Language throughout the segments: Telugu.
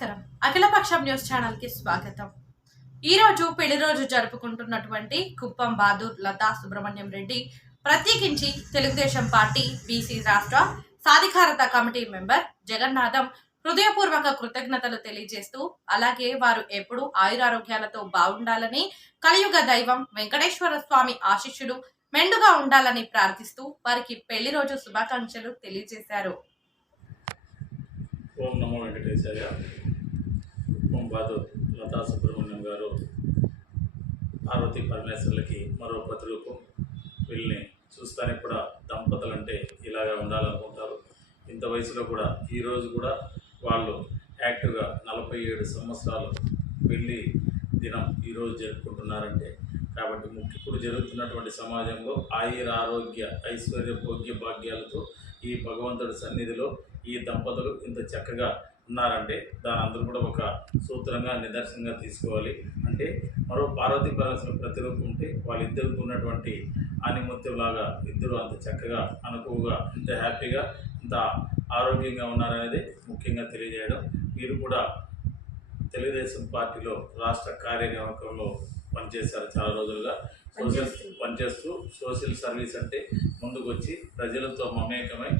నమస్కారం. అఖిలపక్షం న్యూస్ ఛానల్కి స్వాగతం. ఈ రోజు పెళ్ళి రోజు జరుపుకుంటున్నటువంటి కుప్పం బహదూర్ లతా సుబ్రహ్మణ్యం రెడ్డి ప్రత్యేకించి తెలుగుదేశం పార్టీ బీసీ రాష్ట్ర సాధికారత కమిటీ మెంబర్ జగన్నాథం హృదయపూర్వక కృతజ్ఞతలు తెలియజేస్తూ అలాగే వారు ఎప్పుడు ఆయురారోగ్యాలతో బాగుండాలని కలియుగ దైవం వెంకటేశ్వర స్వామి ఆశిష్యులు మెండుగా ఉండాలని ప్రార్థిస్తూ వారికి పెళ్ళి రోజు శుభాకాంక్షలు తెలియజేశారు. ఓం నమో వెంకటేశాయ. ఓం బహదూర్ లతా సుబ్రహ్మణ్యం గారు పార్వతి పరమేశ్వర్లకి మరో ప్రతిరూపం వీళ్ళని చూస్తానికి కూడా దంపతులు అంటే ఇలాగే ఉండాలనుకుంటారు. ఇంత వయసులో కూడా ఈరోజు కూడా వాళ్ళు యాక్టివ్గా నలభై ఏడు సంవత్సరాలు పెళ్ళి దినం ఈరోజు జరుపుకుంటున్నారంటే కాబట్టి ముఖ్య ఇప్పుడు జరుగుతున్నటువంటి సమాజంలో ఆయుర ఆరోగ్య ఐశ్వర్య భోగ్య భాగ్యాలతో ఈ భగవంతుడి సన్నిధిలో ఈ దంపతులు ఇంత చక్కగా ఉన్నారంటే దాని అందరూ కూడా ఒక సూత్రంగా నిదర్శనంగా తీసుకోవాలి. అంటే మరో పార్వతీ పరమేశ్వర ప్రతిరూపం ఉంటే వాళ్ళిద్దరికి ఉన్నటువంటి ఆనిముత్యంలాగా ఇద్దరు అంత చక్కగా అనుకువగా ఇంత హ్యాపీగా ఇంత ఆరోగ్యంగా ఉన్నారనేది ముఖ్యంగా తెలియజేయడం. మీరు కూడా తెలుగుదేశం పార్టీలో రాష్ట్ర కార్యనిర్వాహకంలో పనిచేశారు చాలా రోజులుగా. సోషల్ పనిచేస్తూ సోషల్ సర్వీస్ అంటే ముందుకొచ్చి ప్రజలతో మమేకమై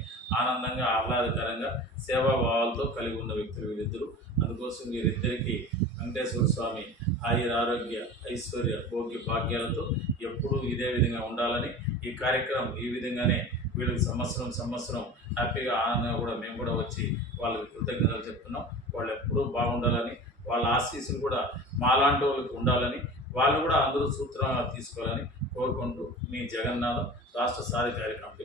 ఆనందంగా ఆహ్లాదకరంగా సేవాభావాలతో కలిగి ఉన్న వ్యక్తులు వీరిద్దరు. అందుకోసం వీరిద్దరికీ వెంకటేశ్వర స్వామి ఆయుర ఆరోగ్య ఐశ్వర్య భోగ్య భాగ్యాలతో ఎప్పుడూ ఇదే విధంగా ఉండాలని ఈ కార్యక్రమం ఈ విధంగానే వీళ్ళకి సంవత్సరం సంవత్సరం హ్యాపీగా ఆనందంగా కూడా మేము కూడా వచ్చి వాళ్ళకి కృతజ్ఞతలు చెప్తున్నాం. వాళ్ళు ఎప్పుడూ బాగుండాలని వాళ్ళ ఆశీస్సులు కూడా మాలాంటి వాళ్ళకి ఉండాలని వాళ్ళు కూడా అందరూ సూత్రంగా తీసుకోవాలని కోరుకుంటూ మీ జగన్నాథం రాష్ట్ర సాధికారి కమిటీ